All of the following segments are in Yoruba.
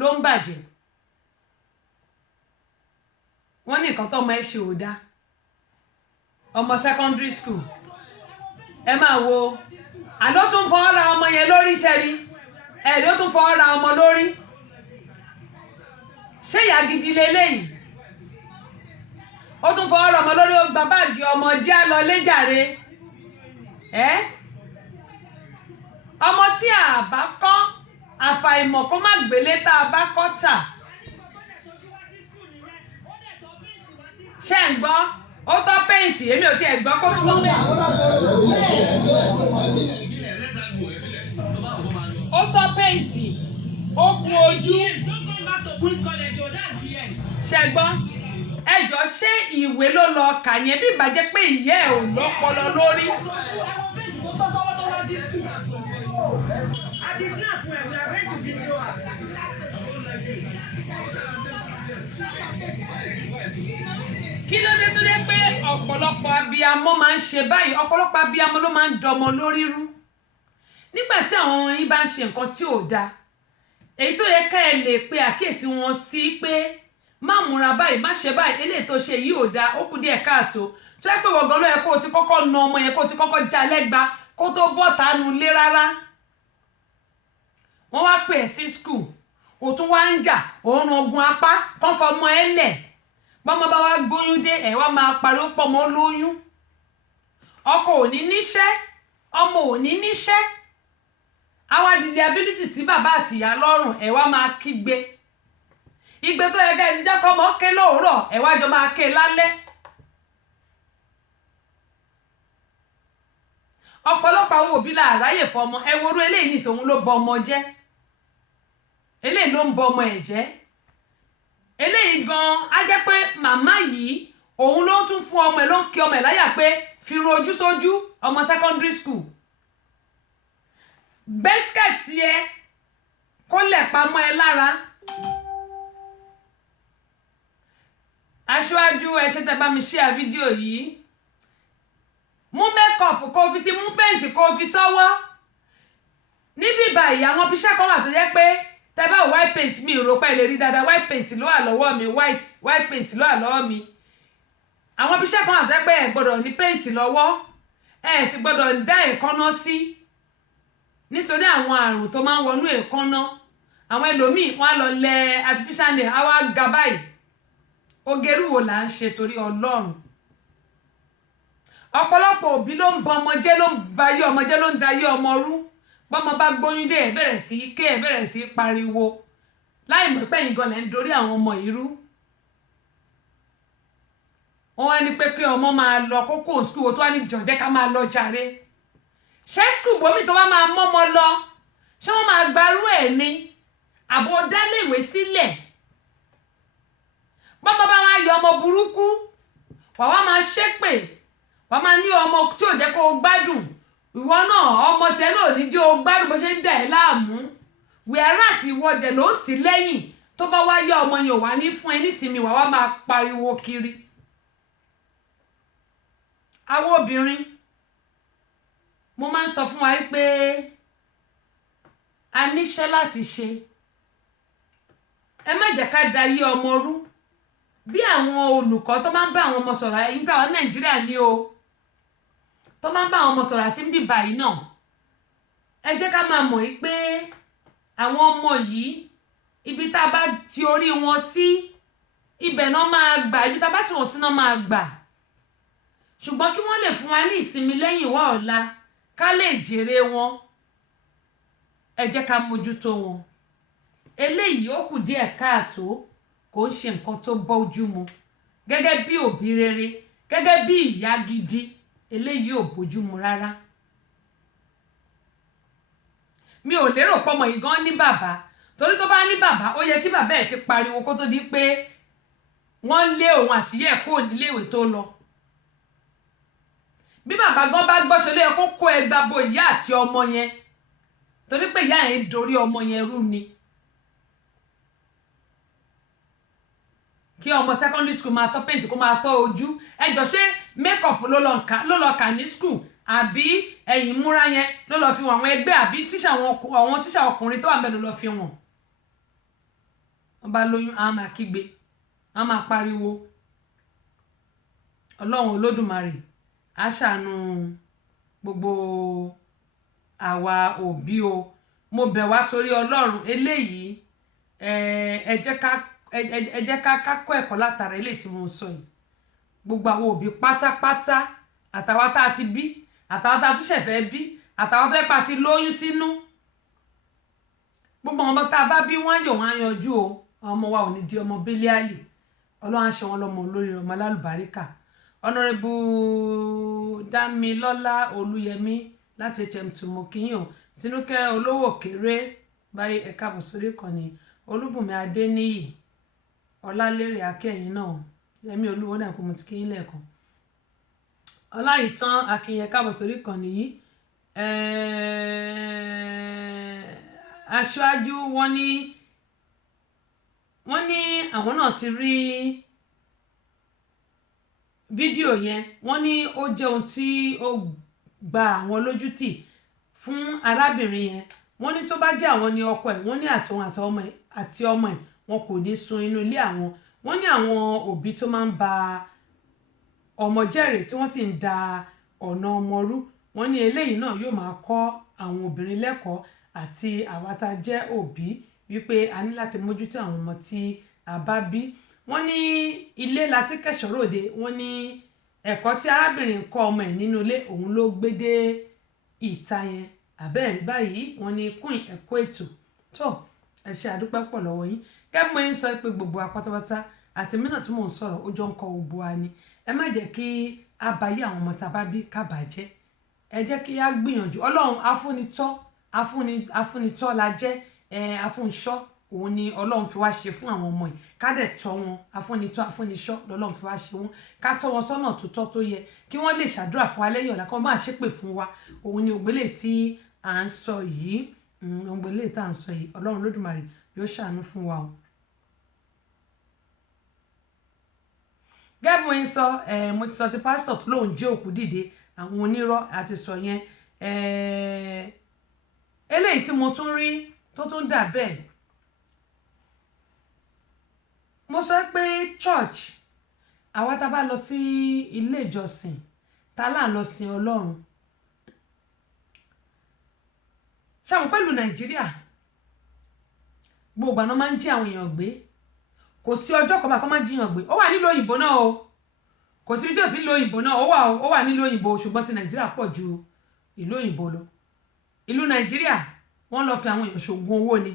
ló ń bàjẹ́ wọ́n ní nǹkan tọ́mọ ẹ ṣe ò dáa ọmọ secondary school ẹ máa wo àló tún fọwọ́ ra ọmọ yẹn lórí ṣẹ́rí ẹ̀ ló tún fọwọ́ ra ọmọ lórí ṣé ìyá gidi leléyìí ó tún fọwọ́ ra ọmọ lórí ó gba báàgì ọmọ jẹ́ lọ léjàre ọmọ tí a bá kọ́ àfàìmọ̀ kó má gbélé tá a bá kọ́ tà ṣé ń gbọ́ ó tọ́ péǹtì èmi ò tiẹ̀ gbọ́ kó tún tọ́ ó tọ́ péǹtì ó kun ojú ṣé gbọ́ ẹjọ́ ṣé ìwé ló lọ kà yẹn bí ìbàjẹ́ pé ìyá ẹ̀ ò lọ́pọlọ lórí. Kí ló dé tó dé pé ọ̀pọ̀lọpọ̀ abiyamọ máa ń ṣe báyìí ọ̀pọ̀lọpọ̀ abiyamọ ló máa ń dọmọ lórí rú nígbà tí àwọn ọmọ yín bá ń ṣe nǹkan tí ò dáa èyí tó yẹ ká ẹ lè pe àkíyèsí wọn sí pé má múra báyìí má ṣe báyìí eléyìí tó ṣe yìí ò dáa ó kù díẹ̀ káàtó tó yẹ pé wọ̀gán ló yẹ kó o ti kọ́kọ́ na ọmọ yẹn kó o ti kọ́kọ́ já lẹ́gba kó tó bọ́ tánú lé rárá wọ́n wá pè ẹ́ sí skul o tún wá ń jà òun ogun apá kán fọmọ ẹ lẹ̀ bọ́mọ bá wá gbóyún dé ẹ̀ wá máa pariwo pọ̀ mọ́ lóyún ọkọ ò ní níṣẹ́ ọmọ ò ní níṣẹ́ àwa di liability sí bàbá àtìyá lọ́rùn ẹ̀ wá máa kígbe igbe tó yẹ ká ẹ ti jẹ́ kọ́ ọmọ ké lóòrọ̀ ẹ̀ wá jọ máa ké lálẹ́ ọ̀pọ̀lọpọ̀ àwọn òbí là ráyè fọmọ ẹ worú eléyìí nìṣẹ́ òun ló bọ ọmọ jẹ́ eléyìí ló ń bọ ọmọ ẹ̀ jẹ́ eléyìí gan á jẹ́ pé màmá yìí òun ló ń tún fún ọmọ ẹ̀ ló ń kí ọmọ ẹ̀ láyà pé fi rojú sójú ọmọ secondary school bẹ́sikẹ̀tì ẹ kó lẹ̀ pamọ́ ẹ lára aṣáájú ẹ ṣe tẹ́ bá mi share fídíò yìí mú makeup kó fi sí mú pẹ́ǹtì kó fi sọ́wọ́ níbí báyìí àwọn bíṣẹ́ kan wà tó jẹ́ pé tẹ́ bá white paint mi rò pé lè rí dáadáa white paint ló wà lọ́wọ́ mi white paint ló wà lọ́wọ́ mi àwọn bíṣẹ́ kan wà tó jẹ́ pé ẹ gbọ́dọ̀ ní paint lọ́wọ́ ẹ sì gbọ́dọ̀ dá èékánná sí nítorí àwọn àrùn tó máa ń wọnú èékánná àwọn ẹlòmíì wọn á lọ lẹ artificial nail á wá ga báyìí ogeru wo là ń ṣe torí Ọlọ́run ọ̀pọ̀lọpọ̀ òbí ló ń bọ ọmọ jẹ́ ló ń bayé ọmọ jẹ́ ló ń dayé ọmọ rú bọ́mọ bá gbóyún dé ẹ̀ bẹ̀rẹ̀ sí ké ẹ̀ bẹ̀rẹ̀ sí pariwo láì mọ̀ pé ẹ̀yin gan lẹ́ ń dorí àwọn ọmọ yìí rú wọ́n wá ní pé kí ọmọ máa lọ kókó skul tó wá ní jọ̀jẹ́ ká máa lọ jàre ṣé skul bòmí tó wá máa mọ́mọ lọ ṣé wọ́n máa gbarú ẹ̀ ni àbọ̀ dáléèwé sílẹ̀ bọ́mọ bá wá yọ ọmọ burúkú wàá wá máa ṣépè wàá máa ní ọmọ tí ò jẹ́ kó o gbádùn ìwọ náà ọmọ tiẹ̀ náà ní jẹ́ o gbádùn bó ṣe ń dà ẹ́ láàmú whereas ìwọ́dẹ̀ ló ń tì lẹ́yìn tó bá wá yọ ọmọ yẹn wá ní fún ẹ nísìnyí wàá wá máa pariwo kiri àwọn obìnrin mo máa ń sọ fún wa pé a níṣẹ́ láti ṣe ẹ má jẹ́ ká da yé ọmọ rú bí àwọn olùkọ́ tó máa ń bá àwọn ọmọ sọ̀rọ̀ ẹ̀yìn táwọn Nàìjíríà ní o tó máa ń bá àwọn ọmọ sọ̀rọ̀ àti ń bì báyìí náà ẹ jẹ́ ká máa mọ̀ pé àwọn ọmọ yìí ibi tá a bá ti orí wọn sí ibẹ̀ náà máa gbà ibi tá a bá ti wọ́n sí náà máa gbà ṣùgbọ́n kí wọ́n lè fún wa ní ìsinmi lẹ́yìn wá ọ̀la ká lè jèrè wọn ẹ jẹ́ ká mójútó wọn eléyìí ó kù díẹ̀ káàtó kò ń ṣe nǹkan tó bójú mu gẹ́gẹ́ bí òbí rere gẹ́gẹ́ bí ìyá gidi eléyìí ò bójú mu rárá mi ò lérò pé ọmọ yìí gan ní bàbá torí tó bá ní bàbá ó yẹ kí bàbá ẹ̀ ti pariwo kó tó di pé wọ́n lé òun àtìyẹ́ ẹ̀ kúrò níléèwé tó lọ bí bàbá gan bá gbọ́ṣọ lé ẹ kó kó ẹgbà bo ìyá àti ọmọ yẹn torí pé ìyá yẹn dorí ọmọ yẹn rú ni kí ọmọ secondary school máa tọ́ paint kó máa tọ́ ojú ẹjọ́ ṣé makeup ló lọ kà ní school àbí ẹ̀yìn múra yẹn ló lọ fi wọn àwọn ẹgbẹ́ àbí àwọn tíṣà ọkùnrin tó wà mẹ́lò lọ fi wọn wọ́n bá lóyún á máa kígbe á máa pariwo. Ọlọ́run Olódùmarè á ṣàánú gbogbo àwa òbí o. Mo bẹ̀ wá torí Ọlọ́run eléyìí ẹ jẹ́ ká kọ́ ẹ̀kọ́ látara eléyìí tí mo sọ yìí. Gbogbo àwọn òbí pátápátá àtàwọn tá a ti bí àtàwọn tá a tún ṣẹ̀fẹ̀ bí àtàwọn tó yẹ pa ti lóyún sínú, gbogbo ọmọ tá a bá bí wọ́n yọ̀ wọ́n á yanjú o. Àwọn ọmọ wa ò ní di ọmọ Bílíálì. Ọlọ́run á ṣe wọn lọ́mọ olórí ọmọ alálùbáríkà. Honorable Dámilọ́lá Olúyẹmí láti HM2 mo kí yín o. Tinúkẹ́ olówó kéré báyìí ẹ káàbọ̀ sórí ìkànnì. Olúbùnmi Adéníyì Ọlálérè akẹ́yìn náà Yẹmí Olúwo náà kò mọ̀ tí kí yín lẹ́ẹ̀kan. Ọláìtàn akínyẹ káàbọ̀ sórí ìkànnì yìí. Aṣáájú wọ́n ní àwọn náà ti rí fídíò yẹn. Wọ́n ní ó jẹ́ ohun tí ó gba àwọn lójútì fún arábìnrin yẹn. Wọ́n ní tó bá jẹ́ àwọn ní ọkọ ẹ̀, wọ́n ní àtòun àti ọmọ ẹ̀ wọn kò ní sun inú ilé àwọn. Wọ́n ní àwọn òbí tó máa ń ba ọmọ jẹ́rìí tí wọ́n sì ń da ọ̀nà ọmọ rú. Wọ́n ní eléyìí náà yóò máa kọ́ àwọn obìnrin lẹ́kọ̀ọ́ àti àwa tá jẹ́ òbí wípé a ní láti mójútó àwọn ọmọ tí a bá bí. Wọ́n ní ilé láti kẹ́ṣọ̀ọ́ ròde. Wọ́n ní ẹ̀kọ́ tí arábìnrin kọ́ ọmọ ẹ̀ nínú ilé òun ló gbé dé ìta yẹn. Àbẹ́ẹ̀rí báyìí wọ́n ní kún ẹ̀kọ́ ètò tó ẹ ṣé àdúpẹ́ pọ̀ lọ́wọ́ yín. Kẹ́mi mo ń sọ pé gbogbo apátápátá àti mìíràn tí mò ń sọ̀rọ̀ ó jọ ń kọ gbogbo wa ni. Ẹ má jẹ́ kí a báyé àwọn ọmọ tá a bá bí ká bàjẹ́. Ẹ jẹ́ kí a gbìyànjú. Ọlọ́run afúnitọ́ la jẹ́. Afúnṣọ́ òun ni Ọlọ́run fi wá ṣe fún àwọn ọmọ yìí. Ká dẹ̀ tọ́ wọn afúnitọ́ afúnṣọ́ lọ́lọ́run fi wá ṣe wọn. Ká tọ́ wọn sọ́nà tó tọ́ tó yẹ kí wọ́n lè ṣàdúrà fún wa lẹ́yìn ọ̀la kí wọ́n má ṣépè fún wa. Òun ni ògbélé tí à ń sọ yìí. Ògbélé tí à ń sọ yìí Ọlọ́run Olódùmarè yóò ṣàánú fún wa o. Gẹ́gẹ́ bí mo ń sọ mo ti sọ ti pásítọ̀ tó lóun jẹ́ òkú dìde àwọn onírọ́ àti sọ yẹn. Eléyìí tí mo tún rí tó tún dà bẹ́ẹ̀. Mo sọ pé church àwa tá bá lọ sí ilé ìjọsìn tá là ń lọ sin Ọlọ́run. Ṣàmù pẹ̀lú Nàìjíríà gbogbo àná máa ń jí àwọn èèyàn gbé. Kò sí ọjọ́ kan bá kọ́ máa ń jíyàn gbé. Ó wà nílùú òyìnbó náà o. Kò sí tí ò sí ìlú òyìnbó náà. Ó wà nílùú òyìnbó ṣùgbọ́n ti Nàìjíríà pọ̀ ju ìlú òyìnbó lọ. Ìlú Nàìjíríà wọ́n lọ fi àwọn èèyàn ṣògùn owó ni.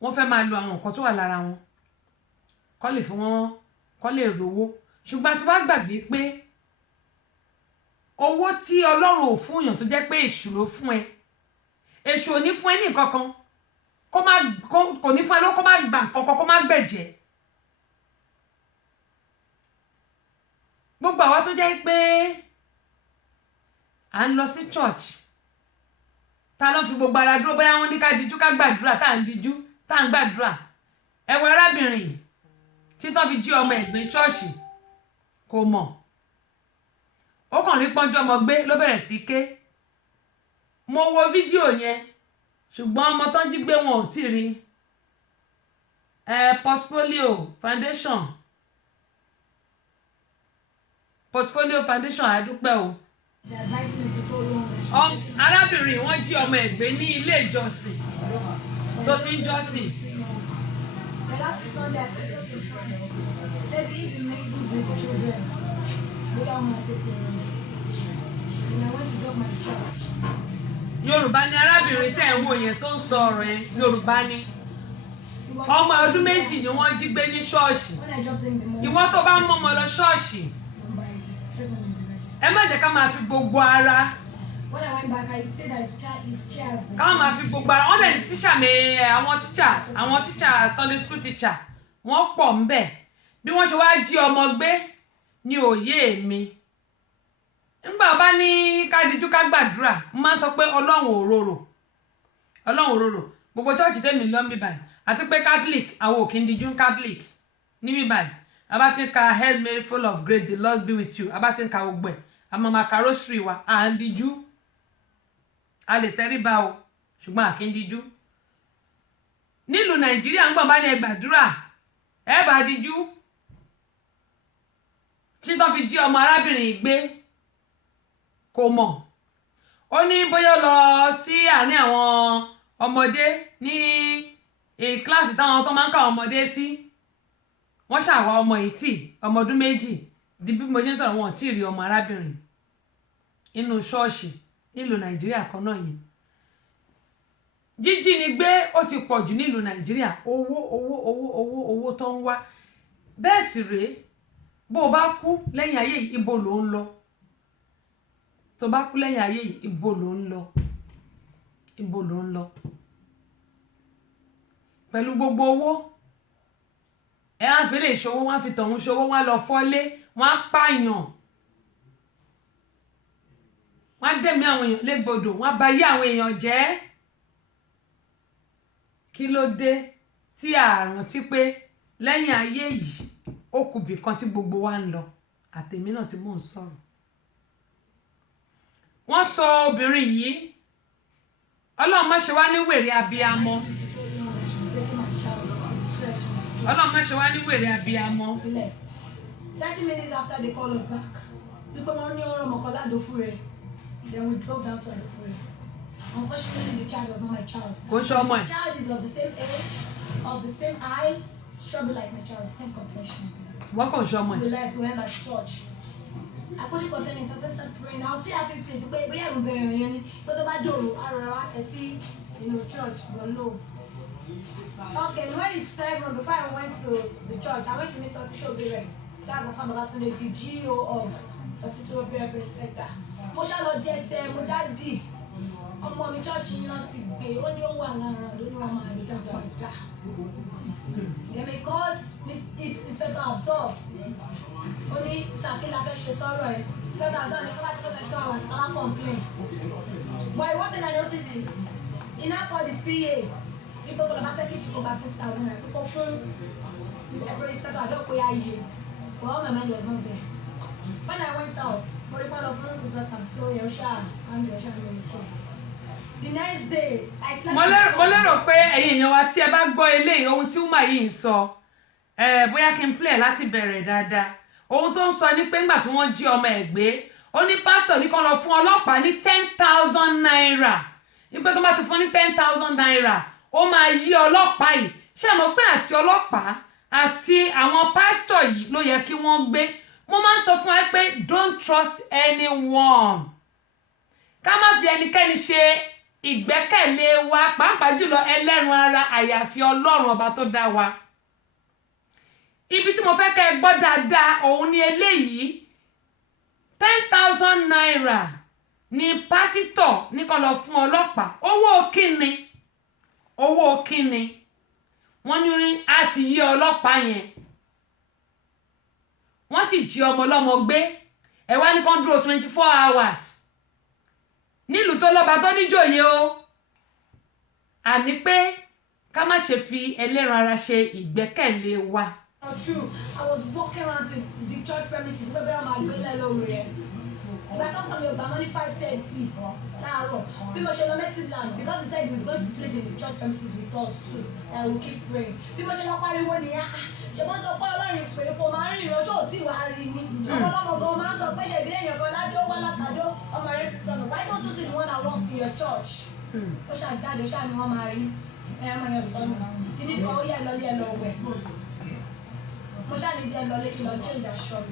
Wọ́n fẹ́ máa lo àwọn nǹkan tó wà lára wọn kọ́ lè fún wọn kọ́ lè rówó. Ṣùgbọ́n tí wàá gbàgbé pé owó tí Ọlọ́run ò fún èèyàn tó jẹ́ pé èṣù ló fún ẹ. Èṣù ò ní fún ẹ ní nǹkan kan kò ní fún ẹ ló kó má gbà kankan kó má gbẹ̀jẹ̀. Gbogbo àwa tó jẹ́ pé à ń lọ sí church ta ló fi gbogbo ara dúró bóyá wọ́n ní ká dijú ká gbàdúrà tá à ń dijú tá à ń gbàdúrà. Ẹ wo arábìnrin tí tó fi jí ọmọ ẹ̀gbẹ́ ṣọ́ọ̀ṣì kò mọ̀. Ó kàn rí pọ́njú ọmọ gbé ló bẹ̀rẹ̀ sí ké. Mo wo fídíò yẹn ṣùgbọ́n ọmọ tó ń jí gbé wọn ò tí rí. Portfolio Foundation àdúpẹ́ o. Arábìnrin wọ́n jí ọmọ ẹ̀gbẹ́ ní ilé ìjọsìn tó ti ń jọ́sìn. Yorùbá ni arábìnrin tẹ́ ẹ̀ ń wò yẹn tó ń sọ ọ̀rọ̀ yẹn. Yorùbá ni. Ọmọ ọdún méjì ni wọ́n jí gbé ní ṣọ́ọ̀ṣì. Ìwọ tó bá ń mú ọmọ lọ ṣọ́ọ̀ṣì ẹ má jẹ́ ká máa fi gbogbo ara. When I went back, I said that his chairs. Ká máa fi gbogbo ara. Wọ́n dẹ̀ tíṣà mi àwọn tíṣà Sunday school teacher wọ́n pọ̀ ń bẹ̀. Bí wọ́n ṣe wá jí ọmọ gbé ní òye mi. Nígbà bá ní ká dijú ká gbàdúrà mo máa sọ pé Ọlọ́run òróró gbogbo church tèmi lọ níbí báyìí àti pé Catholic àwọn ò kí ń dijú Catholic níbí báyìí. A bá ti ń ka Hail Mary full of grace the Lord be with you. A bá ti ń ka gbogbo ẹ̀ àmọ́ máa ka rosary wa à ń dijú. A lè tẹríba o ṣùgbọ́n à kí ń dijú. nílùú Nàìjíríà ń gbọ̀n bá ní ẹ gbàdúrà ẹ bá díjú tí tó fi jí ọmọ arábìnrin gbé kò mọ̀ ó ní bóyá lọ sí àárín àwọn ọmọdé ní kíláàsì táwọn tó máa ń ká àwọn ọmọdé sí wọ́n ṣàwá ọmọ ìtì ọmọ ọdún méjì di bí mo ṣe ń sọ̀rọ̀ wọn ò tí ì rí ọmọ arábìnrin inú ṣọ́ọ̀ṣì nílùú Nàìjíríà kan náà yẹn jíjí ni gbé ó ti pọ̀ jù nílùú Nàìjíríà owó tó ń wá bẹ́ẹ̀ sì rèé bó o bá kú lẹ́yìn ayé yìí ibo ló ń lọ tó bá kú lẹ́yìn ayé yìí ibo ló ń lọ pẹ̀lú gbogbo owó ẹ á fi lè ṣòwò wọn á fi tọ̀hún ṣòwò wọn á lọ fọ́lé wọn á pààyàn wọn á dẹ̀mí àwọn èèyàn légbodò wọn á ba ayé àwọn èèyàn jẹ́ kí ló dé tí a rántí pé lẹ́yìn ayé yìí ó kù bì kan tí gbogbo wa ń lọ àtèmi náà tí mò ń sọ̀rọ̀ wọ́n sọ obìnrin yìí Ọlọ́run má ṣe wá ní wèrè abiyamọ Ọlọ́run má ṣe wá ní wèrè abiyamọ. 30 minutes after they call us back people wọ́n ní ọ̀rọ̀ mọ̀kànlá Adofure then we drove down to Adofure. Unfortunately, the child was not my child. Go show me. The child is of the same age, of the same height, strawberry like my child, the same complexion. What can show me? We left, we went back to church. I couldn't continue intercession praying. I was still having faith. But yeah, we were but about do, I see, church, but low. Okay, when it's 7, before I went to the church, I went to Miss Otito Bere. That's the fun about the GO of Otito Bere Center. Mosha lo jese, mo daddy. Ọmọ mi church yín náà ti gbé ó ní ó wà lára ló ní wọn máa jà padà. Èmi called Inspector Abdul ó ní sàkílà fẹ́ ṣe sọ́rọ̀ ẹ̀ Inspector Abdul ní kọ́bá tí kò tẹ̀síwá wà sí káwá complain. But one thing I notice is he now called his PA nípa ọ̀pọ̀lọpọ̀ bá secretary kó gba 50,000 naira púpọ̀ fún ẹ̀rọ Inspector Abdul pé ayé but all my mind was not there. When I went out mo rí pálọ̀ fún Inspector Abdul yẹn ó ṣáà àmì ọ̀ṣà mi ò kọ́. The next day, I slept. Mo lérò pé ẹ̀yin èèyàn wa tí ẹ bá gbọ́ eléyìí ohun tí Uma yìí ń sọ bóyá kí n play láti bẹ̀rẹ̀ dáadáa ohun tó ń sọ ni pé ńgbà tí wọ́n jí ọmọ ẹ̀ gbé ó ní pásítọ̀ ní kàn lọ fún ọlọ́pàá ní 10,000 naira nígbà tó bá ti fún ní 10,000 naira ó máa yí ọlọ́pàá yìí ṣé mo pé àti ọlọ́pàá àti àwọn pásítọ̀ yìí ló yẹ kí wọ́n gbé mo máa ń sọ fún ẹ pé don't trust anyone ká má fi ẹnikẹ́ni ṣe ìgbẹ́kẹ̀lé wa pàápàá jùlọ ẹlẹ́run ara àyàfi Ọlọ́run ọba tó dá wa ibi tí mo fẹ́ kẹ́ ẹ gbọ́ dáadáa òun ni eléyìí 10,000 naira ni pásítọ̀ ní kó lọ fún ọlọ́pàá owó kíni wọ́n ní a ti yí ọlọ́pàá yẹn wọ́n sì jí ọmọ ọlọ́mọ gbé ẹ wá ní kán dúró 24 hours nílùú tó lọ́ba tó níjòyè o àní pé ká má ṣe fi ẹlẹ́ran ara ṣe ìgbẹ́kẹ̀lé wa. True, I was walking around the church premises where I'm at Gbele Lowry. If I come from your money 5:30 láàárọ̀ bí mo ṣe lọ Mercyland because he said he was going to sleep in the church premises with us too and we will keep praying. Bí mo ṣe lọ pariwo nìyẹn ṣe wọ́n sọ pé Ọlọ́run pé kò máa ń rìn ìránṣẹ́ ò tí wàá rí ni ọmọlọ́mọ gan máa ń sọ pé ṣèbí èèyàn kan ládó wá látàdó ọmọ rẹ ti sọnù why don't you see the one that lost in your church? Ó ṣàjáde ó ṣàní wọ́n máa rí ọmọ yẹn sọnù kíní kan ó yẹ lọlé ẹ lọ wẹ̀ mo ṣàní díẹ̀ lọlé kí lọ change that shop.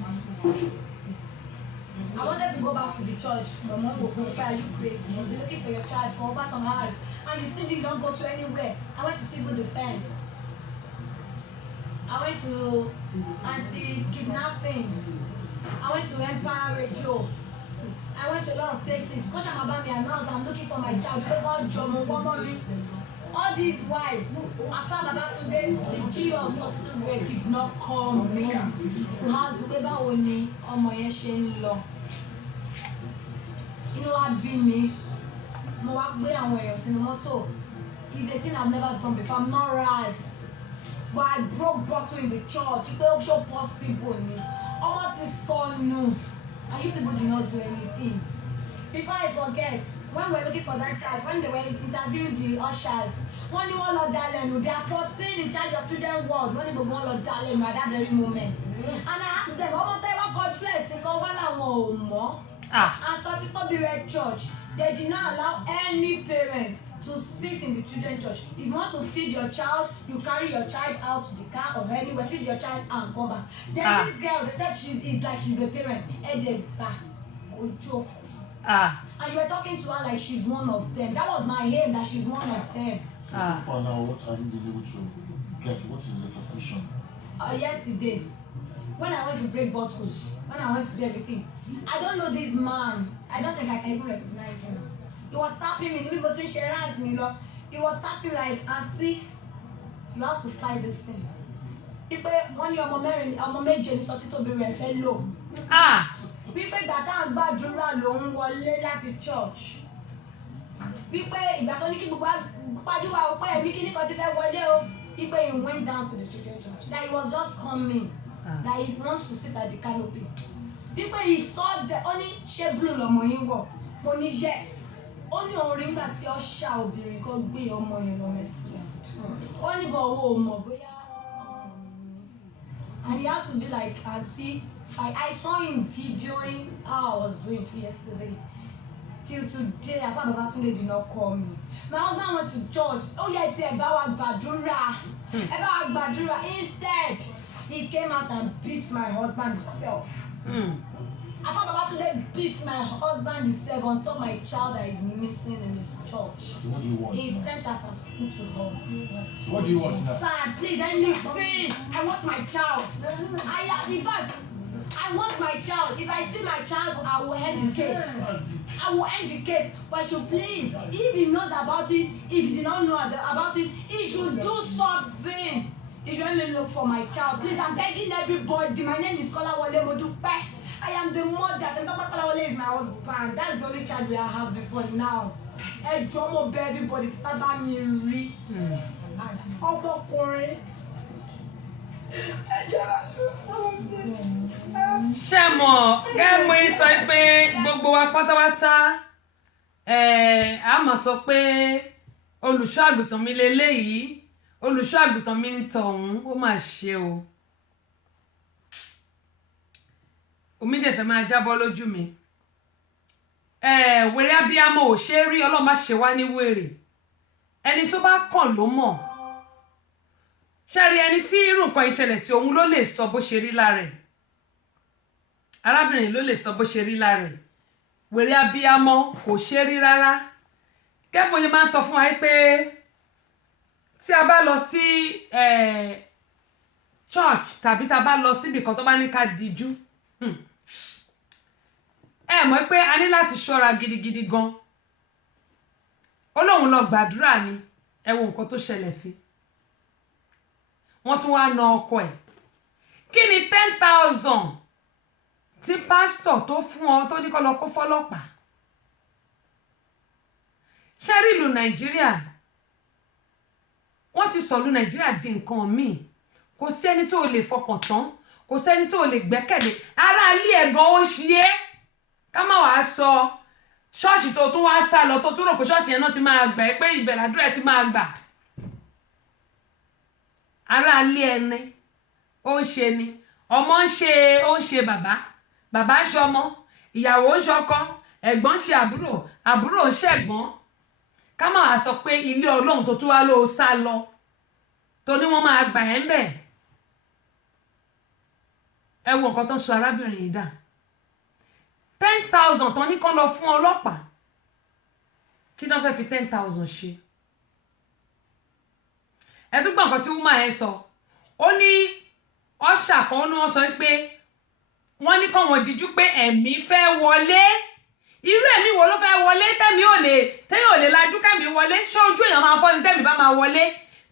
I wanted to go back to the church but mom go pray are you crazy you be looking for your child for over some hours and you still did not go to anywhere. I went to civil defense. I went to anti-kidnapping. I went to Empire Radio. I went to a lot of places. Coach Amabami announced I'm looking for my child. All these while, after Babatunde, the GO of Sotitugbe did not call me to ask me báwo ni ọmọ yẹn ṣe ń lọ. Inú wa bí mi, mo wá gbé àwọn èèyàn sínú mọ́tò. It's a thing I've never done before. I'm not rice. But I broke bottle in the church. It was so possible. Ọmọ ti sọnù. And you people did not do anything. Before I forget, when we're looking for that child, when they were interviewing the ushers, one you all of Dalenu, they are 14 in charge of children world, one you all of Dalenu at that very moment. And I asked them, what they were contracts, they go one more. And so people be red church, they did not allow any parent to sit in the children's church. If you want to feed your child, you carry your child out to the car or anywhere, feed your child and come back. Then this girl, they said she's like she's a parent. And you were talking to her like she's one of them. That was my aim, that she's one of them. So far now, what have you been able to get? What is the suspicion? Yesterday, when I went to break bottles, when I went to do everything, I don't know this man. I don't think I can even recognize him. He was tapping me, me but she asked me, look. He was tapping like, Auntie, you have to fight this thing. People, when you're ọmọ méje ní sọ títóbi rẹ̀ fẹ́ lò. Wípé ìgbà tá à ń gbàdúrà ló ń wọlé láti church. Wípé ìgbà tó ní kí gbogbo pàdúrà ó pẹ́ ẹ̀mí kíní kan ti fẹ́ wọlé o. Wípé he went down to the children's church. That he was just coming. That he wants to sit at the canopy. Wípé he saw the only ṣé blue lọmọ yín wọ̀. Mo ní yes. Ó ní orin nígbà tí ọ̀ṣà obìnrin kan gbé ọmọ yẹn lọ mẹ́sì. Ó ní bọ̀ owó mọ̀ bóyá. And he has to be like, Auntie, I saw him videoing how I was doing it yesterday. Till today, I thought Babatunde did not call me. My husband went to church. Oh yeah, it's about Badura. About Badura. Instead, he came out and beat my husband himself. I thought Babatunde beat my husband himself on top of my child that is missing in his church. So what do you want? He sent assassin to us. So what do you want now? Sir, please, anything. I want my child. In fact, I want my child. If I see my child, I will end the case. I will end the case. But you please, if he knows about it, if he did not know about it, he should do something. He should let me look for my child. Please, I'm begging everybody. My name is Kola Wale Modupe. I am the mother. Kola Wale is my husband. That's the only child we are having for now. A drum of everybody. Tata mi rí. Ọmọkùnrin. Ṣé mọ̀ kẹ́ mo sọ pé gbogbo wa pátápátá a máa sọ pé olùṣọ́ àgùntàn mi leléyìí olùṣọ́ àgùntàn mi ní tọ̀hún ó mà ṣe o. Omi dẹ̀ fẹ́ máa jábọ́ lójú mi. Wèrè abiyamọ ò ṣe é rí Ọlọ́run má ṣe wá ní wèrè. Ẹni tó bá kàn ló mọ̀. Ṣé rí ẹni tí irú nǹkan ìṣẹ̀lẹ̀ sí òun ló lè sọ bó ṣe rí lára ẹ̀. Arábìnrin ló lè sọ bó ṣe rí lára ẹ̀. Wèrè abiyamọ kò ṣe rí rárá. Kẹ́bùn yìí máa ń sọ fún wa pé tí a bá lọ sí church tàbí tá a bá lọ síbi kan tó bá ní ká dijú. Mọ̀ pé a ní láti ṣọ́ra gidigidi gan. Ó lóun lọ gbàdúrà ni ẹ wo nǹkan tó ṣẹlẹ̀ sí. Wọ́n tún wá na ọkọ ẹ̀. Kí ni 10,000 tí pásítọ̀ tó fún ọ tó ní kó lọ kó fọ́lọ́pàá? Ṣé rí ìlú Nàìjíríà? Wọ́n ti sọ̀lú Nàìjíríà di nǹkan míì. Kò sí ẹni tó lè fọkàn tán. Kò sẹ́ni tó lè gbẹ́kẹ̀lé. Ará ilé ẹ̀ gan ó ṣe é. Ká má wàá sọ ṣọ́ọ̀ṣì tó tún wá sá lọ tó tún rò pé ṣọ́ọ̀ṣì yẹn náà ti máa gbà ẹ́ pé ìbẹ̀rẹ̀ àdúrà ti máa gbà. Ará ilé ẹni ó ń ṣe ni. Ọmọ ń ṣe bàbá ń ṣe ọmọ, ìyàwó ń ṣọkọ, ẹ̀gbọ́n ń ṣe àbúrò ń ṣẹ̀gbọ́n. Ká má wàá sọ pé ilé Ọlọ́run tó tún wá ló sá lọ tó ní wọ́n máa gbà ẹ́ ń bẹ̀. Ẹ wo nǹkan tó ń sọ arábìnrin yìí dà. 10,000 tán ní kán lọ fún ọlọ́pàá. Kí ló fẹ́ fi 10,000 ṣe? Ẹ tún gbọ́ nǹkan tí woman ẹ sọ. Ó ní ọ̀ṣà kan ní wọ́n sọ pé wọ́n ní kán wọ́n díjú pé ẹ̀mí fẹ́ wọlé. Irú ẹ̀mí wo ló fẹ́ wọlé tẹ́mi ò lè lajú kẹ́mi wọlé? Ṣé ojú èèyàn máa fọ́ ni tẹ́mi bá máa wọlé?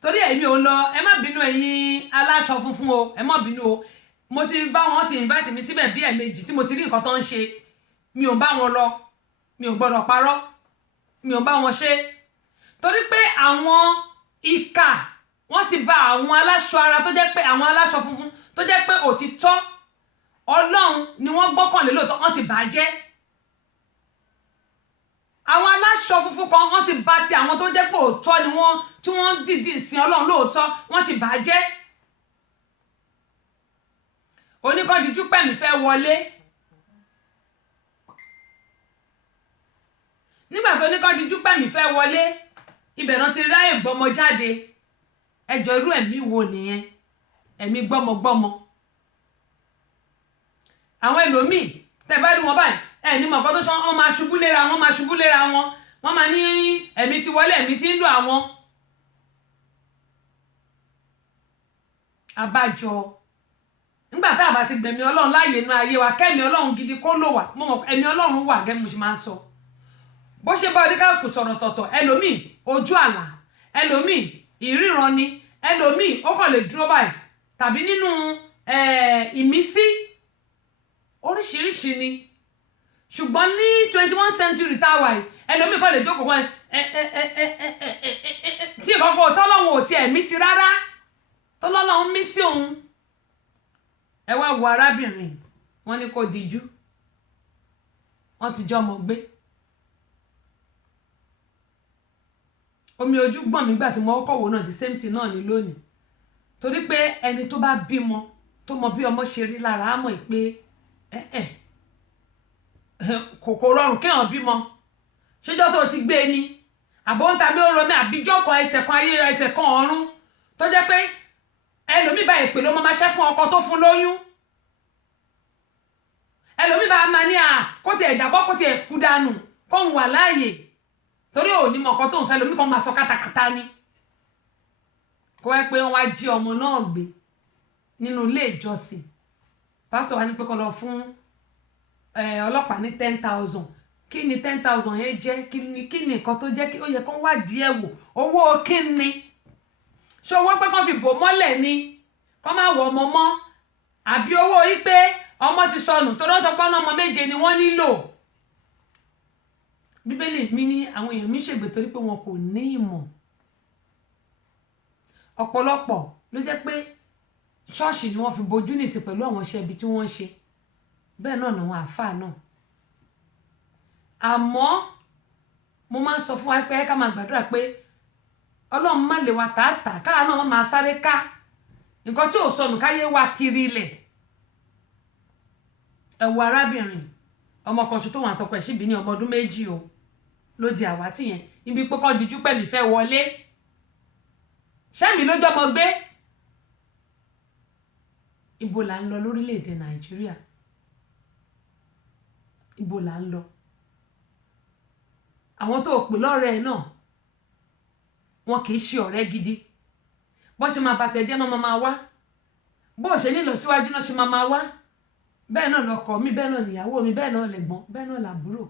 Torí ẹ̀mí ò lọ. Ẹ má bínú ẹ̀yin aláṣọ funfun o. Ẹ má bínú o. Mo ti bá wọn ti invite mi síbẹ̀ bí ẹ̀ẹ̀mejì tí mo ti rí nǹkan tó ń ṣe. Mi ò bá wọn lọ. Mi ò gbọ́dọ̀ parọ́. Mi ò bá wọn ṣe. Torí pé àwọn ìkà wọ́n ti bà àwọn aláṣọ ara tó jẹ́ pé àwọn aláṣọ funfun tó jẹ́ pé òtítọ́ Ọlọ́run ni wọ́n gbọ́kànlé lóòótọ́ wọ́n ti bàjẹ́. àwọn aláṣọ funfun kan wọ́n ti bà ti àwọn tó jẹ́ pé òótọ́ ni wọ́n tí wọ́n dìdí sin Ọlọ́run lóòótọ́ wọ́n ti bàjẹ́. Oníkandíjú pẹ̀mí fẹ́ wọlé nígbà tó oníkandíjú pẹ̀mí fẹ́ wọlé ibẹ̀ náà ti ráyè gbọ́mọ jáde. Ẹjọ́ irú ẹ̀mí wo nìyẹn? Ẹ̀mí gbọ́mọgbọ́mọ. Àwọn ẹlòmíì tẹ́ bá rí wọn báyìí ní mọ̀ nǹkan tó ṣán wọ́n máa ṣubú léra wọn wọ́n máa ní ẹ̀mí ti wọlé ẹ̀mí ti ń lò àwọn. Àbájọ nígbà tá a bá ti gbẹ̀mí Ọlọ́run láàyè inú ayé wa kẹ́mi Ọlọ́run gidi kó lò wá mo mọ̀ ẹ̀mí Ọlọ́run wà gẹ́gẹ́ mo ṣe máa ń sọ. Bó ṣe bá oníkàkùn sọ̀rọ̀ tọ̀tọ̀ ẹlòmíì ojú àlà ẹlòmíì ìríran ni ẹlòmíì ó kàn lè dúró báyìí tàbí nínú ìmísí oríṣiríṣi ni. Ṣùgbọ́n ní 21st century tá a wà yìí ẹlòmíì kàn lè jókòó wọn tí ìkọ̀kọ̀ tọ́lọ́run ò tiẹ̀ mí sí rárá tọ́lọ́run mí sí òun. Ẹ wá wo arábìnrin wọn ní kó dijú wọn ti jọmọ gbé. Omi ojú gbọ̀n mi gbà tí mo kọ́kọ́ wò náà the same thing náà ní lónìí torí pé ẹni tó bá bímọ tó mọ bí ọmọ ṣe rí lára á mọ̀ pé kò rọrùn kéèyàn bímọ. Ṣéjọ́ tó ti gbé ni àbọ̀ ń tàbí ó romi àbíjọ́ kan ẹsẹ̀ kan ayé ẹsẹ̀ kan ọ̀run tó jẹ́ pé ẹlòmíì bá ìpè ló máa ṣẹ́ fún ọkọ tó fún lóyún. Ẹlòmíì bá máa ní kó tiẹ̀ jábọ́ kó tiẹ̀ kú dànù kó ń wà láàyè torí ò ní mọ̀ ọkọ tó ń sọ ẹlòmíì kan máa sọ kátàkátà ni. Kó wá pé wọ́n wá jí ọmọ náà gbé nínú ilé ìjọsìn pásítọ̀ wa ní pé kó lọ fún ọlọ́pàá ní 10,000. Kí ni 10,000 yẹn jẹ́ kí ni nǹkan tó jẹ́ kí ó yẹ kó wádìí ẹ̀ wò owó kí ni ṣé owó pé kán fi bò mọ́lẹ̀ ni kán má wọ ọmọ mọ́ àbí owó yìí pé ọmọ ti sọnù tó lọ́tọ̀ pọ́n ọmọ méje ni wọ́n nílò. Bíbélì mi ní àwọn èèyàn mi ṣègbè torí pé wọn kò ní ìmọ̀. Ọ̀pọ̀lọpọ̀ ló jẹ́ pé ṣọ́ọ̀ṣì ni wọ́n fi bojú nìsí pẹ̀lú àwọn iṣẹ́ ibi tí wọ́n ń ṣe bẹ́ẹ̀ náà làwọn àáfàá náà. Àmọ́ mo máa ń sọ fún wa pé ká máa gbàdúrà pé Ọlọ́run má lè wa tààtà káà náà máa sáré ká nǹkan tí ò sọnù káyé wa kiri ilẹ̀. Ẹ wo arábìnrin ọmọ kan ṣo tó wọn àtọkọ ẹ̀ sì bí ní ọmọ ọdún 2 o ló di àwátì yẹn ibi pé kọ́ dijú pẹ̀mí fẹ́ wọlé ṣẹ́mi ló jọmọ gbé. Ibo là ń lọ lórílẹ̀‐èdè Nàìjíríà? Ibo là ń lọ? Àwọn tó pè lọ́rẹ́ náà wọn kì í ṣe ọ̀rẹ́ gidi. Bó ṣe máa bàtẹ̀ jẹ́ náà máa wá bó ṣe ní lọ síwájú náà ṣe máa wá bẹ́ẹ̀ náà lọkọ mi bẹ́ẹ̀ náà níyàwó mi bẹ́ẹ̀ náà lẹ̀gbọ́n bẹ́ẹ̀ náà làbúrò.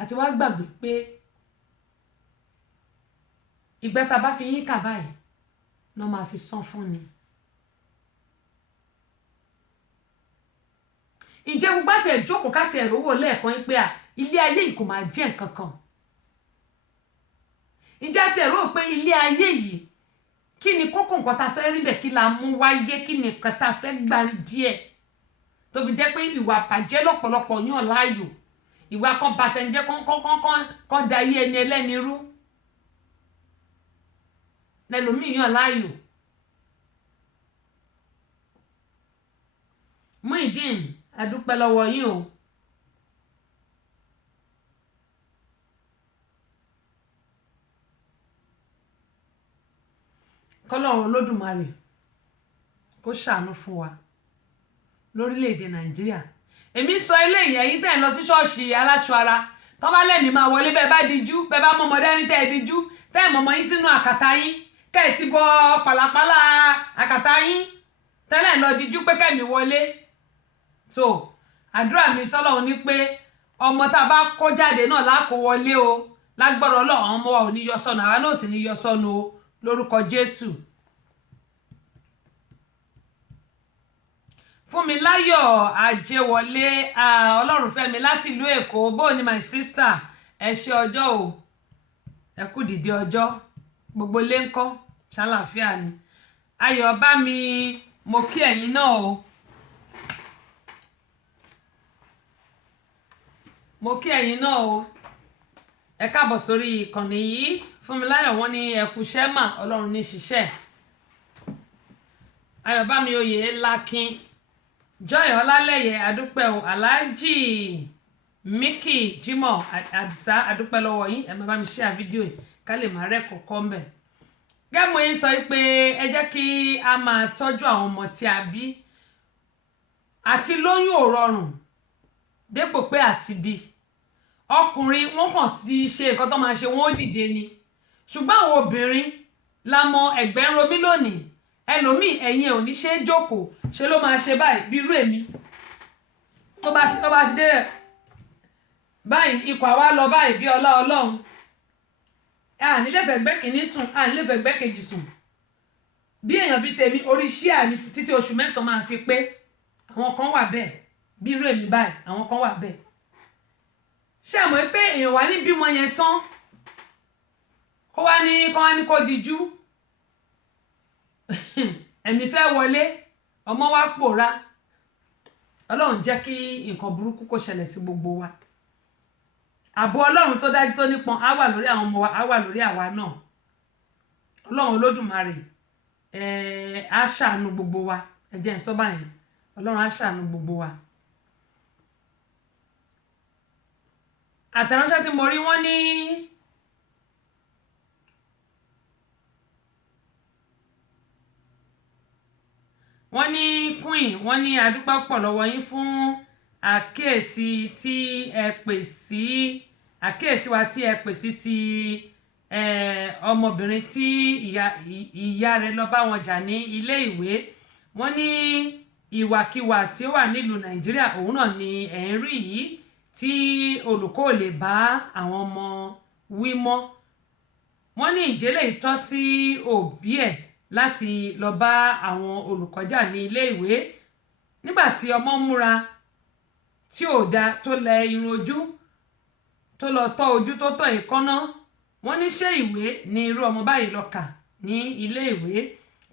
Àti wá gbàgbé pé ìgbà tá a bá fi yín kà báyìí náà máa fi san fún ni. Ǹjẹ́ gbogbo àti ẹ̀jókòó káti ẹ̀rọ owó lẹ́ẹ̀kan pé ilé ayé yìí kò máa jẹ́ nǹkan kan? Ǹjẹ́ àti ẹ̀rọ pé ilé ayé yìí kí ni kókó nǹkan tá a fẹ́ rí bẹ̀ kí la mú wáyé kí ni nǹkan tá a fẹ́ gbà díẹ̀ tó fi jẹ́ pé ìwà bàjẹ́ lọ́pọ̀lọpọ̀ yàn láàyò ìwà kan bàtẹ̀ǹjẹ́ kan da ayé ẹni ẹlẹ́ni rú lẹ́lòmíì yàn láàyò. Muyideen a dúpẹ́ lọ́wọ́ yín o. Kọ́lọ́run Olódùmarè kó ṣàánú fún wa lórílẹ̀‐èdè Nàìjíríà. Èmi sọ eléyìí ẹ̀yin tẹ́ ẹ̀ lọ sí ṣọ́ọ̀ṣì aláṣọ ara tó bá lẹ́mìí máa wọlé bẹ́ẹ̀ bá dijú bẹ́ẹ̀ bá mọ̀mọ́ dání tẹ́ ẹ̀ dijú tẹ́ ẹ̀ mọ̀mọ́ yín sínú àkàtà yín kẹ́ ẹ̀ ti bọ pàlàpàlà àkàtà yín tẹ́lẹ̀ lọ dijú pé kẹ́mi wọlé. So àdúrà mi sọ́lọ́run ní pé ọmọ tá a bá kó jáde náà lákò wọlé o lágbọ́rọ̀ Ọlọ́run àwọn ọmọ wa ò ní yọ sọnù àwa náà sì ní yọ sọnù o lórúkọ Jésù. Fúnmiláyọ̀ Àjẹwọlé Ọlọ́runfẹ́mi láti ìlú Èkó bóò ni my sister ẹ ṣe ọjọ́ o ẹ kú dìde ọjọ́ gbogbo lé ńkọ́ ṣàlàáfíà ni. Ayọ̀ bá mi mo kí ẹ̀yin náà o. mo kí ẹ̀yin náà o ẹ káàbọ̀ sórí ìkànnì yìí Fúnmiláyọ̀ wọ́n ní ẹ kú iṣẹ́ mà Ọlọ́run ní ṣiṣẹ́ Ayọ̀bámi oyè Lákin Joy Ọlálẹ́yẹ adúpẹ́ o Alhaji Mickey Jimoh Àdìsá adúpẹ́ lọ́wọ́ yín ẹ máa bá mi share fídíò yìí ká lè máa rẹ́ kọ̀ọ̀kan mbẹ̀ gẹ́gẹ́ yín sọ pé ẹ jẹ́ kí a máa tọ́jú àwọn ọmọ tí a bí àti lóyún ò rọrùn dépò pé àti bí ọkùnrin wọn kàn ti ṣe nǹkan tó máa ṣe wọn ó dìde ni ṣùgbọ́n àwọn obìnrin la mọ ẹ̀gbẹ́ ń romí lónìí ẹlòmíì ẹ̀yìn ò ní ṣe é jókòó ṣe ló máa ṣe báyìí bí irú èmi tó bá ti dé báyìí ikọ̀ àwa lọ báyìí bí ọlá Ọlọ́run a nílé fẹ̀gbẹ́ kìíní sùn a nílé fẹ̀gbẹ́ kejì sùn bí èèyàn bí tèmi orí ṣíà ní títí oṣù mẹ́sàn-án máa fi pé àwọn kan wà bẹ́ẹ̀ bí irú èmi báyìí àwọn kan wà bẹ́ẹ̀ ṣé àmọ́ pé èèyàn wà ní bímọ yẹn tán kó wá ní kó dijú ẹ̀mí fẹ́ wọlé ọmọ wa pòórá Ọlọ́run jẹ́ kí nǹkan burúkú kó ṣẹlẹ̀ sí gbogbo wa ààbò Ọlọ́run tó dájú tó nípọn á wà lórí àwọn ọmọ wa á wà lórí àwa náà Ọlọ́run Olódùmarè á ṣàánú gbogbo wa ẹ jẹ́ n sọ báyìí Ọlọ́run á ṣàánú gbogbo wa. Àtẹ̀ránṣẹ́ tí mo rí wọ́n ní queen wọ́n ní adúpẹ́ pọ̀ lọ́wọ́ yín fún àkíyèsí wa tí ẹ pè sí ti ọmọbìnrin tí ìyá rẹ̀ lọ bá wọn jà ní ilé ìwé wọ́n ní ìwàkiwà tí ó wà nílùú Nàìjíríà òun náà ni ẹ̀ ń rí yìí tí olùkọ́ ò lè bá àwọn ọmọ wí mọ́ wọ́n ní ìjẹ́lẹ̀ ìtọ́ sí òbí ẹ̀ láti lọ bá àwọn olùkọ́ jà ní ilé ìwé nígbàtí ọmọ múra tí ò da tó lẹ irun ojú tó lọ tọ́ ojú tó tọ́ èékánná wọ́n ní ṣé ìwé ni irú ọmọ báyìí lọ kà ní ilé ìwé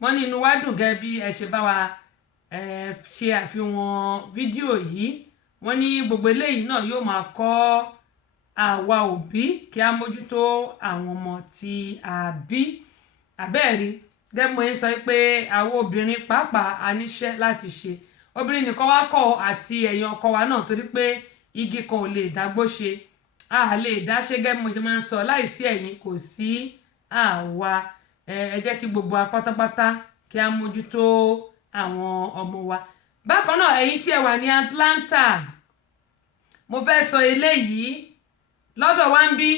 wọ́n ní inú wa dùn gẹ́gẹ́ bí ẹ ṣe bá wa ṣe àfihàn fídíò yìí wọ́n ní gbogbo eléyìí náà yóò máa kọ́ àwa òbí kí a mójútó àwọn ọmọ tí a bí àbẹ́ẹ̀rí gẹ́gbọ́n yín sọ pé àwọn obìnrin pàápàá a níṣẹ́ láti ṣe obìnrin nìkan wá kọ́ àti ẹ̀yin ọkọ wa náà torí pé igi kan ò lè dágbó ṣe a lè dá ṣe gẹ́gẹ́ bí mo ṣe máa ń sọ láìsí ẹ̀yin kò sí àwa ẹ jẹ́ kí gbogbo wa pátápátá kí a mójútó àwọn ọmọ wa bákan náà ẹ̀yin tí ẹ wà ní Atlanta mo fẹ́ sọ eléyìí lọ́dọ̀ wa ń bí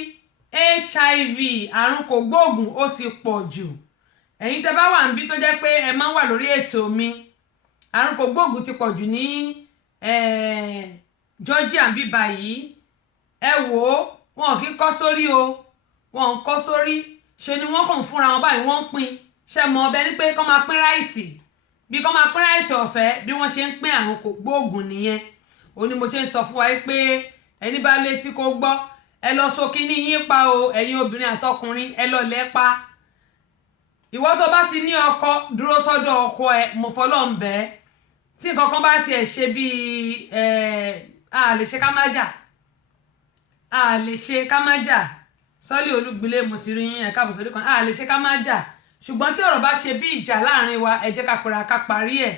HIV àrùn kògbóògùn ó ti pọ̀ jù ẹ̀yin tẹ́ bá wà ń bí tó jẹ́ pé ẹ máa ń wà lórí ètò mi àrùn kògbóògùn ti pọ̀ jù ní Georgia ń bí báyìí ẹ wò ó wọn kì í kọ́ sórí o wọn ń kọ́ sórí ṣe ni wọ́n kàn fúnra wọn báyìí wọ́n ń pín ṣe mọ̀ ọbẹ̀ ni pé kọ́ máa pín ráìsì bí kọ́ máa pín ráìsì ọ̀fẹ́ bí wọ́n ṣe ń pín àrùn kògbóògùn nìyẹn ó ní mo ṣe ń sọ fún wa pé ẹni bá létí kó gbọ́ ẹ lọ sókè ní yín pa o ẹ̀yin obìnrin àtọkùnrin ẹ lọ lẹ́ pa ìwọ tó bá ti ní ọkọ dúró sọ́dọ̀ ọkọ ẹ mo fọlọ́ ń bẹ́ẹ̀ tí nǹkan kan bá tiẹ̀ ṣe bíi a lè ṣe ká má jà a lè ṣe ká má jà sọ́lì olúgbilé mo ti rí yín ẹ̀ka àbòsórí kan a lè ṣe ká má jà ṣùgbọ́n tí ọ̀rọ̀ bá ṣe bí ìjà láàrin wa ẹ jẹ́ ká pera ká parí ẹ̀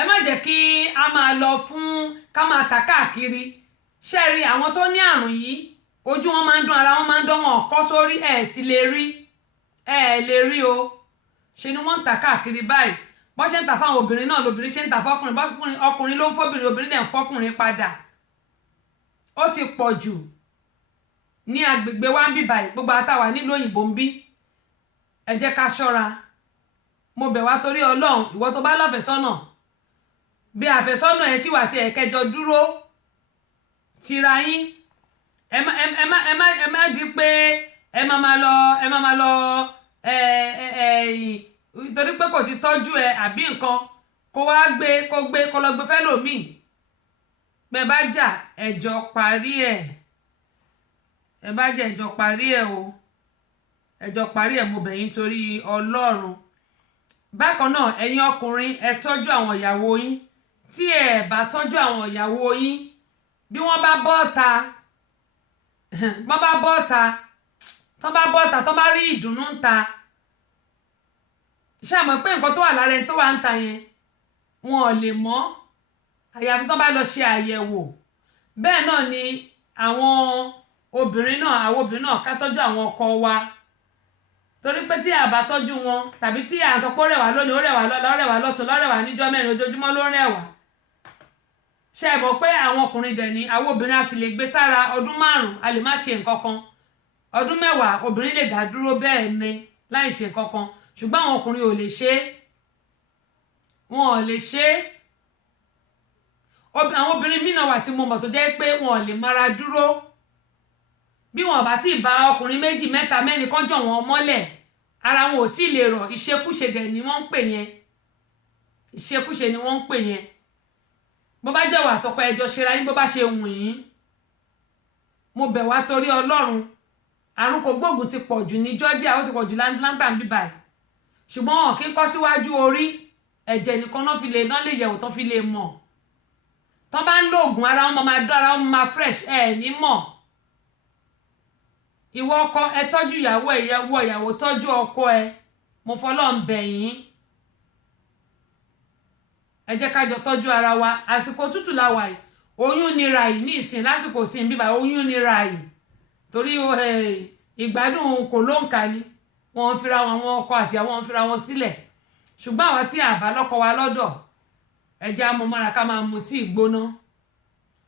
ẹ má jẹ́ kí a máa lọ fún ká máa tà káàkiri ṣe rí àwọn tó ní àrùn yìí ojú wọn máa ń dán ara wọn máa ń dán wọn kọ́ sórí ẹ̀ sì lè rí ẹ̀ lè rí o ṣe ni wọ́n ń tà káàkiri báyìí bọ́ ṣe ń tà fáwọn obìnrin náà lobìnrin ṣe ń tà fọ́kùnrin ọkùnrin ló ń fọ́bìnrin obìnrin dẹ̀ ń fọ́kùnrin padà ó ti pọ̀ jù ní agbègbè wa ń bí báyìí gbogbo àtàwà nílùú òyìnbó ń bí ẹ jẹ́ ká ṣọ́ra mo bẹ̀ wá torí Ọlọ́run ìwọ tó bá láfẹ̀sọ́nà bí àfẹ́sọ́nà ẹ kí wà tí ẹ kẹjọ dúró tira yín ẹ má di pé ẹ má máa lọ torí pé kò ti tọ́jú ẹ àbí nǹkan kó wá kó lọ gbé fẹ́lòmíì bẹ́ẹ̀ bá jà ẹjọ́ parí ẹ̀ ẹ bá jẹ́ ẹjọ́ parí ẹ̀ o ẹjọ́ parí ẹ̀ mo bẹ̀ yín torí Ọlọ́run bákan náà ẹ̀yin ọkùnrin ẹ tọ́jú àwọn ìyàwó yín tí ẹ bá tọ́jú àwọn ìyàwó yín bí wọ́n bá bọ́ta tó bá rí ìdùnnú ń ta ṣàmọ̀ pé nǹkan tó wà lára ẹni tó wà ń ta yẹn wọn ò lè mọ̀ àyàfi tó bá lọ ṣe àyẹ̀wò. Bẹ́ẹ̀ náà ni àwọn obìnrin náà ká tọ́jú àwọn ọkọ wa torí pé tí a bá tọ́jú wọn tàbí tí à ń sọ pé ó rẹ̀wá lónìí ó rẹ̀wá lọ́la ó rẹ̀wá lọ́tún ó rẹ̀wá níjọ́ mẹ́rin ojoojúmọ́ ló rẹ̀wá. Ṣé ẹ mọ̀ pé àwọn ọkùnrin dẹ̀ ni àwọn obìnrin a sì lè gbé sára ọdún 5 a lè má ṣe nǹkan kan ọdún 10 obìnrin lè dá dúró bẹ́ẹ̀ ni láì ṣe nǹkan kan ṣùgbọ́n àwọn ọkùnrin ò lè ṣe wọn ò lè ṣe àwọn obìnrin mìíràn wà tí mo mọ̀ tó jẹ́ pé wọn ò lè mára dúró bí wọn bá tí bá ọkùnrin 2 3 4 kọjọ wọn mọ́lẹ̀ ara wọn ò tí lè rọ̀ ìṣekúṣe dẹ̀ ni wọ́n ń pè yẹn ìṣekúṣe ni wọ́n ń pè yẹn. Bó bá jẹ́ wà tọkọ ẹjọ́ ṣera yín bó bá ṣe wù yín mo bẹ̀ wá torí Ọlọ́run àrùn kò gbóògùn ti pọ̀ jù ní Georgia ó ti pọ̀ jù Atlanta bíbáyì ṣùgbọ́n wọn kì í kọ́ síwájú orí ẹ̀jẹ̀ nìkan náà lè yẹ̀wò tán fi lè mọ̀ tán bá ń lo oògùn ara wọn máa dán ara wọn máa fresh ní mọ̀. Ìwọ ọkọ ẹ tọ́jú ìyàwó tọ́jú ọkọ ẹ mo fọlọ́n bẹ̀ yín ẹ jẹ́ ká jọ tọ́jú ara wa àsìkò tútù la wà yìí oyún nira yìí ní ìsìn lásìkò sí bíbá oyún nira yìí torí ìgbádùn kò ló ń kà ní wọn fira wọn àwọn ọkọ àti àwọn fira wọn sílẹ̀ ṣùgbọ́n àwa tí àbá lọ́kọ wa lọ́dọ̀ ẹ jẹ́ amúmára ká máa mu tí ìgbóná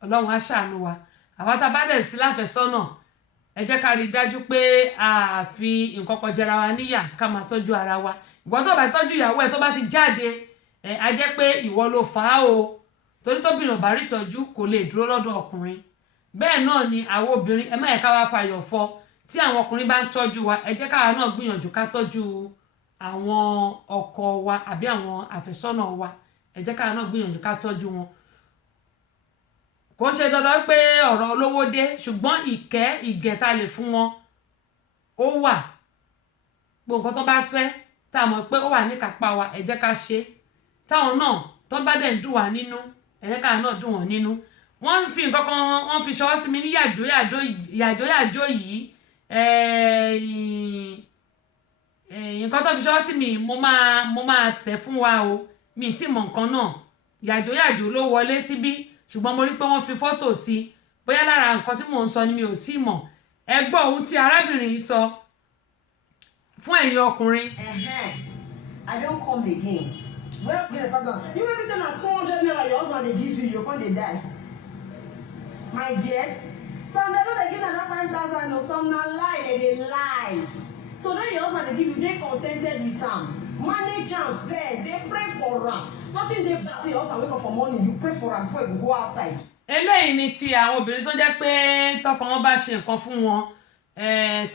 Ọlọ́run á ṣàánú wa àwa tá a bá dẹ̀ sí láfẹ̀sọ́nà ẹ jẹ́ ká rí i dájú pé a fi nǹkan kan jẹra wa níyà ká máa tọ́jú ara wa ìwọ tó bá tọ́jú ìyàwó ẹ tó bá ti jáde a jẹ́ pé ìwọ ló fà á o torí tóbìnrin ò bá rí ìtọ́jú kò lè dúró lọ́dọ̀ ọkùnrin. Bẹ́ẹ̀ náà ni àwọn obìnrin ẹ má yẹ ká wá fàyọ̀ fọ tí àwọn ọkùnrin bá ń tọ́jú wa ẹ jẹ́ káwa náà gbìyànjú ká tọ́jú àwọn ọkọ wa àbí àwọn àfẹ́sọ́nà wa ẹ jẹ́ káwa náà gbìyànjú ká tọ́jú wọn. Kò ń ṣe dandan pé ọ̀rọ̀ olówó dé ṣùgbọ́n ìgẹ̀ tá lè fún wọn ó wà gbogbo nǹkan tó bá fẹ́ tá a mọ̀ pé ó wà ní kápá wa ẹ jẹ́ ká ṣe táwọn náà tó bá dẹ̀ ń dùn wá nínú ẹ jẹ́ káwa náà dùn wọ́n nínú. Wọ́n fi nǹkan kan wọ́n fi ṣọwọ́ sí mi ní yàjóyàjó yìí nǹkan tó fi ṣọwọ́ sí mi mo máa tẹ̀ fún wa o mi tí mọ̀ nǹkan náà yàjóyàjó ló wọlé síbí ṣùgbọ́n mo rí pé wọ́n fi fọ́tò sí bóyá lára nǹkan tí mò ń sọ ni mi ò tí mọ̀ ẹ gbọ́ ohun tí arábìnrin yìí sọ fún ẹ̀yin ọkùnrin. I don't come again. Well, you may be saying that 200 naira your husband dey give you come dey die. My dear, some dey no dey give another 5,000 or some na lie dey lie. So then your husband dey give you dey contented with am. Manage am first, dey pray for am. Nothing dey bad say your husband wake up for morning you pray for am before you go outside. Eléyìí ni ti àwọn obìnrin tó jẹ́ pé tọkọ wọn bá ṣe nǹkan fún wọn